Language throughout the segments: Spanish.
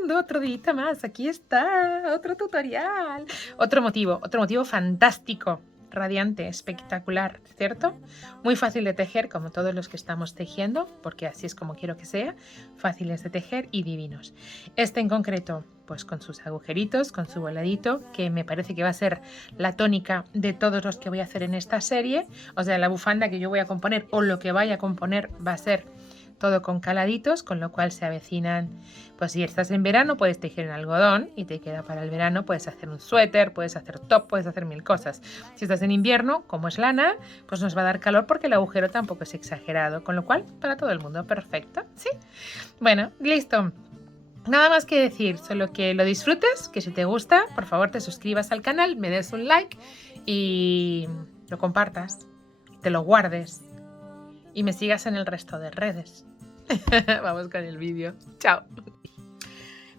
mundo, otro día más, aquí está, otro tutorial. Otro motivo fantástico, radiante, espectacular, ¿cierto? Muy fácil de tejer, como todos los que estamos tejiendo, porque así es como quiero que sea, fáciles de tejer y divinos. Este en concreto, pues con sus agujeritos, con su voladito, que me parece que va a ser la tónica de todos los que voy a hacer en esta serie. O sea, la bufanda que yo voy a componer o lo que vaya a componer va a ser todo con caladitos, con lo cual se avecinan, pues si estás en verano puedes tejer en algodón y te queda para el verano, puedes hacer un suéter, puedes hacer top, puedes hacer mil cosas. Si estás en invierno, como es lana, pues nos va a dar calor porque el agujero tampoco es exagerado, con lo cual para todo el mundo, perfecto, ¿sí? Bueno, listo. Nada más que decir, solo que lo disfrutes, que si te gusta, por favor te suscribas al canal, me des un like y lo compartas, te lo guardes y me sigas en el resto de redes. Vamos con el vídeo. Chao.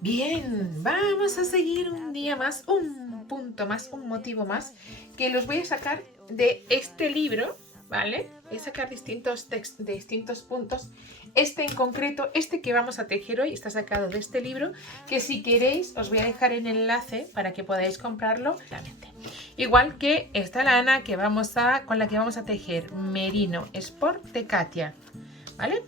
Bien, vamos a seguir un día más, un punto más, un motivo más, que los voy a sacar de este libro, ¿vale? Voy a sacar distintos puntos. Este en concreto, este que vamos a tejer hoy, está sacado de este libro, que si queréis os voy a dejar el enlace para que podáis comprarlo. Igual que esta lana que con la que vamos a tejer Merino Sport de Katia, ¿vale?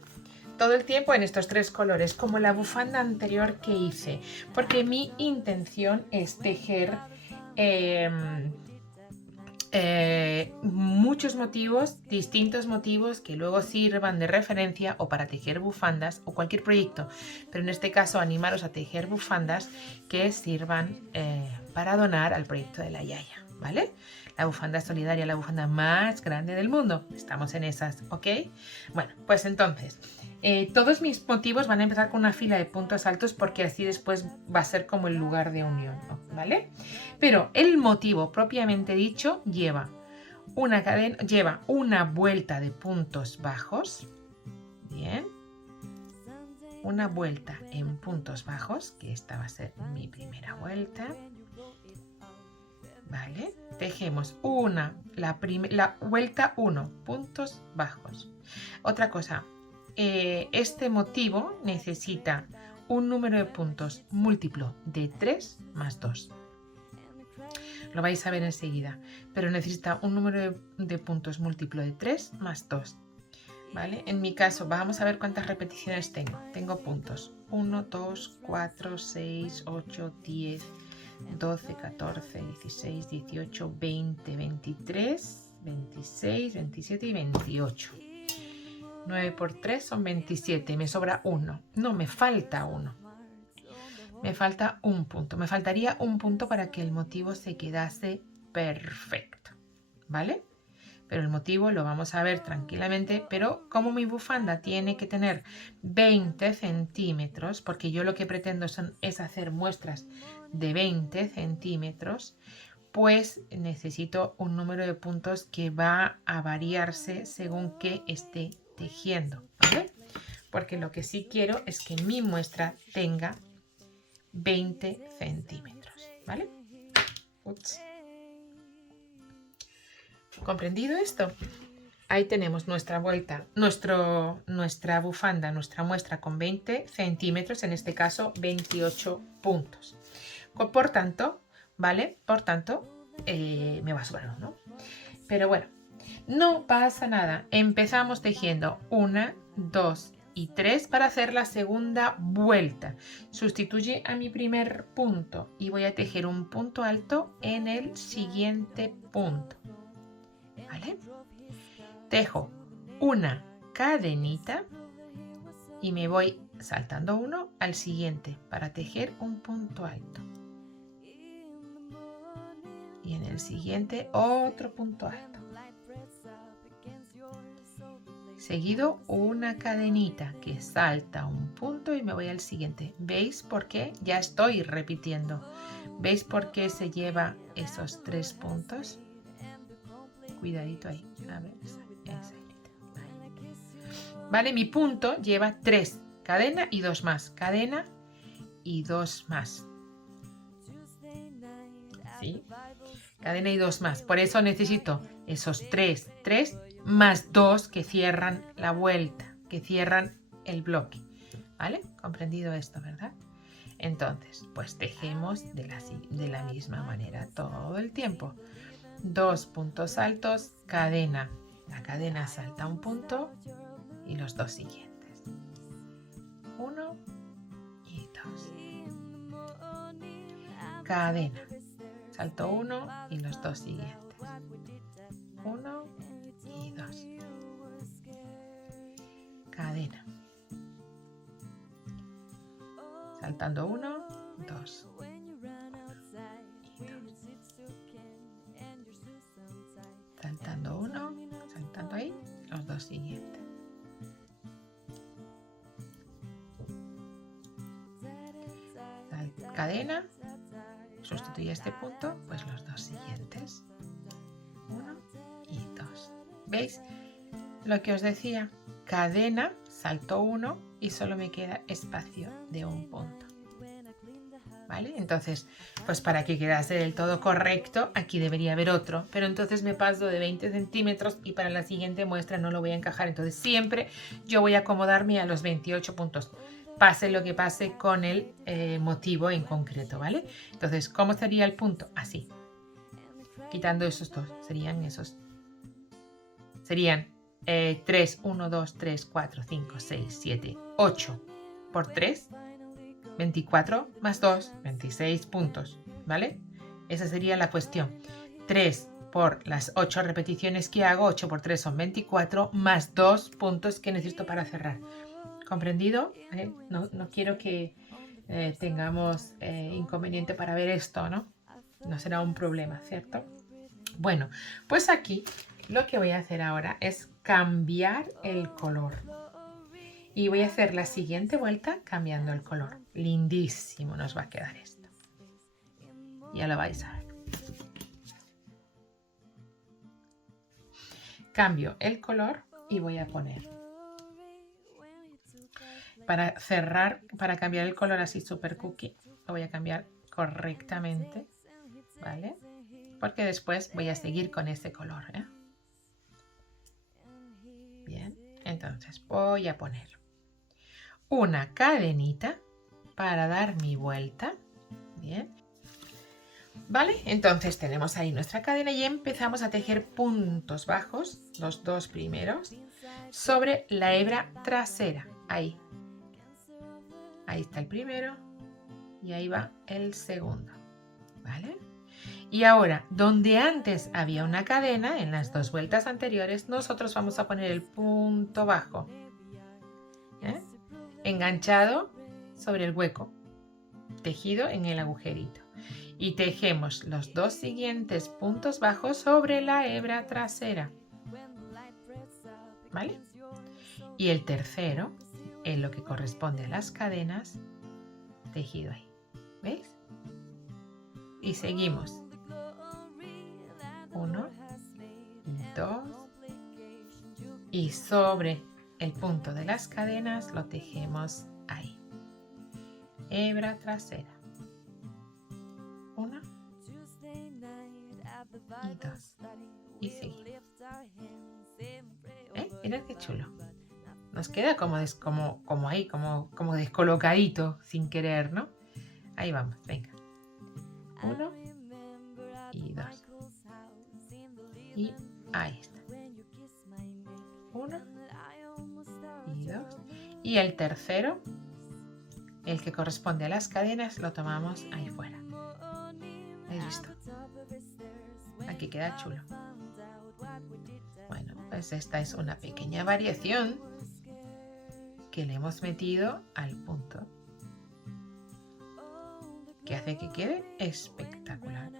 Todo el tiempo en estos tres colores, como la bufanda anterior que hice, porque mi intención es tejer muchos motivos, distintos motivos que luego sirvan de referencia o para tejer bufandas o cualquier proyecto, pero en este caso animaros a tejer bufandas que sirvan para donar al proyecto de la Yaya, ¿vale? La bufanda solidaria, la bufanda más grande del mundo, estamos en esas, ¿ok? Bueno, pues entonces todos mis motivos van a empezar con una fila de puntos altos porque así después va a ser como el lugar de unión, ¿vale? Pero el motivo propiamente dicho lleva una cadena, lleva una vuelta de puntos bajos, bien, una vuelta en puntos bajos, que esta va a ser mi primera vuelta, ¿vale? Tejemos la vuelta 1, puntos bajos. Otra cosa, este motivo necesita un número de puntos múltiplo de 3 más 2. Lo vais a ver enseguida, pero necesita un número de puntos múltiplo de 3 más 2. ¿Vale? En mi caso, vamos a ver cuántas repeticiones tengo. Tengo puntos 1, 2, 4, 6, 8, 10, 12, 14, 16, 18, 20, 23, 26, 27 y 28. 9 por 3 son 27, me sobra 1. No, me falta 1. Me falta un punto. Me faltaría un punto para que el motivo se quedase perfecto, ¿vale? Pero el motivo lo vamos a ver tranquilamente, pero como mi bufanda tiene que tener 20 centímetros, porque yo lo que pretendo es hacer muestras de 20 centímetros, pues necesito un número de puntos que va a variarse según que esté tejiendo, ¿vale? Porque lo que sí quiero es que mi muestra tenga 20 centímetros, ¿vale? Ups. ¿Comprendido esto? Ahí tenemos nuestra vuelta, nuestra bufanda, nuestra muestra con 20 centímetros, en este caso 28 puntos. Por tanto, ¿vale? Por tanto, me va a sobrar uno. Pero bueno, no pasa nada. Empezamos tejiendo 1, 2 y 3 para hacer la segunda vuelta. Sustituye a mi primer punto y voy a tejer un punto alto en el siguiente punto. ¿Vale? Tejo una cadenita y me voy saltando uno al siguiente para tejer un punto alto. Y en el siguiente otro punto alto. Seguido una cadenita que salta un punto y me voy al siguiente. ¿Veis por qué? Ya estoy repitiendo. ¿Veis por qué se lleva esos 3 puntos? Cuidadito ahí. A ver, esa. Vale, mi punto lleva 3. Cadena y 2 más. Cadena y 2 más. ¿Sí? Cadena y 2 más. Por eso necesito esos 3 más 2 que cierran la vuelta, que cierran el bloque. ¿Vale? Comprendido esto, ¿verdad? Entonces, pues tejemos de la misma manera todo el tiempo. 2 puntos altos, cadena. La cadena salta un punto y los dos siguientes. 1 y 2. Cadena. Salto 1 y los dos siguientes. 1 y 2. Cadena. Saltando 1, 2. Saltando 1, saltando ahí, los dos siguientes. Cadena, sustituye este punto, pues los dos siguientes. 1 y 2. ¿Veis? Lo que os decía, cadena, salto 1 y solo me queda espacio de un punto. ¿Vale? Entonces, pues para que quedase del todo correcto, aquí debería haber otro, pero entonces me paso de 20 centímetros y para la siguiente muestra no lo voy a encajar. Entonces siempre yo voy a acomodarme a los 28 puntos, pase lo que pase con el motivo en concreto, ¿vale? Entonces, ¿cómo sería el punto? Así, quitando esos dos, serían 3, 1, 2, 3, 4, 5, 6, 7, 8 por 3, 24 más 2, 26 puntos, ¿vale? Esa sería la cuestión. 3 por las 8 repeticiones que hago, 8 por 3 son 24, más 2 puntos que necesito para cerrar. ¿Comprendido? No quiero que tengamos inconveniente para ver esto, ¿no? No será un problema, ¿cierto? Bueno, pues aquí lo que voy a hacer ahora es cambiar el color. Y voy a hacer la siguiente vuelta cambiando el color. Lindísimo nos va a quedar esto. Ya lo vais a ver. Cambio el color y voy a poner. Para cerrar, para cambiar el color así super cookie, lo voy a cambiar correctamente, ¿vale? Porque después voy a seguir con ese color, ¿eh? Bien, entonces voy a poner una cadenita para dar mi vuelta. Bien. Vale, entonces tenemos ahí nuestra cadena y empezamos a tejer puntos bajos, los dos primeros, sobre la hebra trasera. Ahí. Ahí está el primero y ahí va el segundo. ¿Vale? Y ahora, donde antes había una cadena, en las dos vueltas anteriores, nosotros vamos a poner el punto bajo. Enganchado sobre el hueco, tejido en el agujerito. Y tejemos los dos siguientes puntos bajos sobre la hebra trasera. ¿Vale? Y el tercero, en lo que corresponde a las cadenas, tejido ahí. ¿Veis? Y seguimos. 1, 2. Y sobre el punto de las cadenas lo tejemos ahí. Hebra trasera. 1 y 2. Y seguimos. Mirad qué chulo. Nos queda como ahí, como descolocadito, sin querer, ¿no? Ahí vamos, venga. 1 y 2. Y ahí está. 1 y 2. Y el tercero, el que corresponde a las cadenas, lo tomamos ahí fuera. ¿Habéis visto? Aquí queda chulo. Bueno, pues esta es una pequeña variación que le hemos metido al punto, que hace que quede espectacular.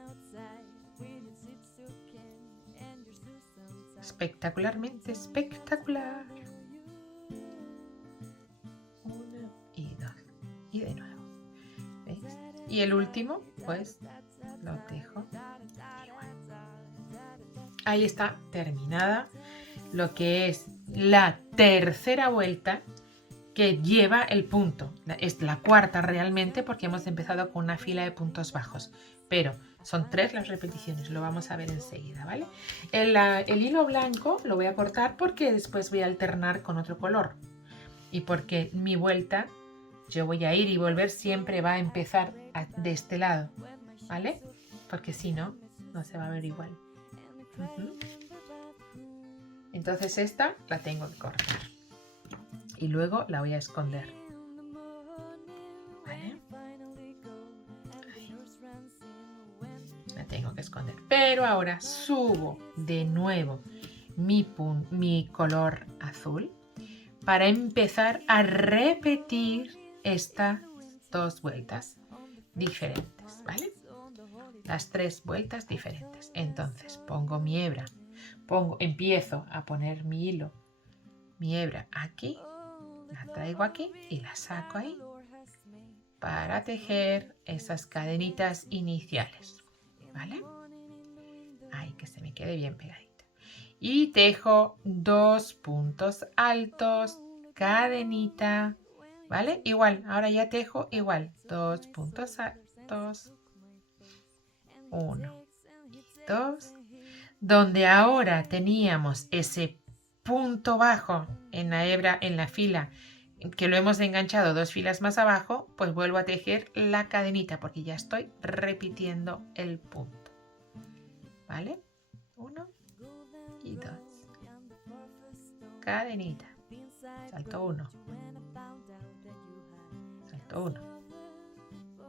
Espectacularmente espectacular. 1 y 2. Y de nuevo. ¿Veis? Y el último, pues, lo tejo igual. Ahí está terminada lo que es la tercera vuelta que lleva el punto. Es la cuarta realmente porque hemos empezado con una fila de puntos bajos. Pero son 3 las repeticiones, lo vamos a ver enseguida, ¿vale? El hilo blanco lo voy a cortar porque después voy a alternar con otro color. Y porque mi vuelta yo voy a ir y volver, siempre va a empezar de este lado, ¿vale? Porque si no, no se va a ver igual. Entonces esta la tengo que cortar y luego la voy a esconder, ¿vale? Ahí. La tengo que esconder, pero ahora subo de nuevo mi color azul para empezar a repetir estas 2 vueltas diferentes, ¿vale? Las 3 vueltas diferentes. Entonces pongo mi hebra, empiezo a poner mi hilo, mi hebra aquí, la traigo aquí y la saco ahí para tejer esas cadenitas iniciales, ¿vale? Ahí, que se me quede bien pegadita. Y tejo 2 puntos altos, cadenita, ¿vale? Igual, ahora ya tejo igual, 2 puntos altos, 1 y 2, donde ahora teníamos ese punto bajo en la hebra, en la fila, que lo hemos enganchado 2 filas más abajo, pues vuelvo a tejer la cadenita porque ya estoy repitiendo el punto, ¿vale? 1 y 2, cadenita, salto 1, salto 1,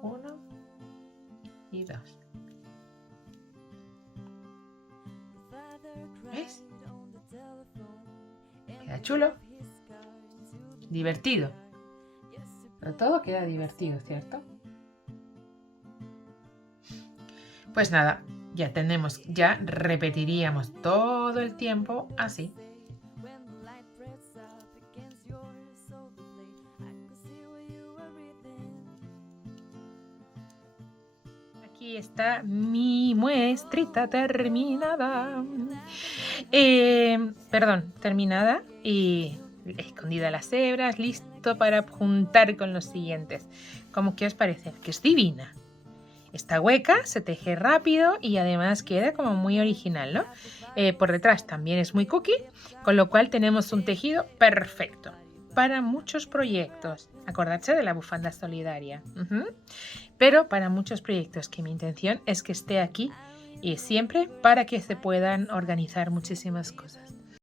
1 y 2. ¿Ves? Queda chulo, divertido, pero todo queda divertido, ¿cierto? Pues nada, ya repetiríamos todo el tiempo así. Aquí está mi muestrita terminada. Terminada y escondida las hebras, listo para juntar con los siguientes. ¿Cómo que os parece? Que es divina. Está hueca, se teje rápido y además queda como muy original, ¿no? Por detrás también es muy cookie, con lo cual tenemos un tejido perfecto para muchos proyectos. Acordarse de la bufanda solidaria. Pero para muchos proyectos, que mi intención es que esté aquí y siempre para que se puedan organizar muchísimas cosas.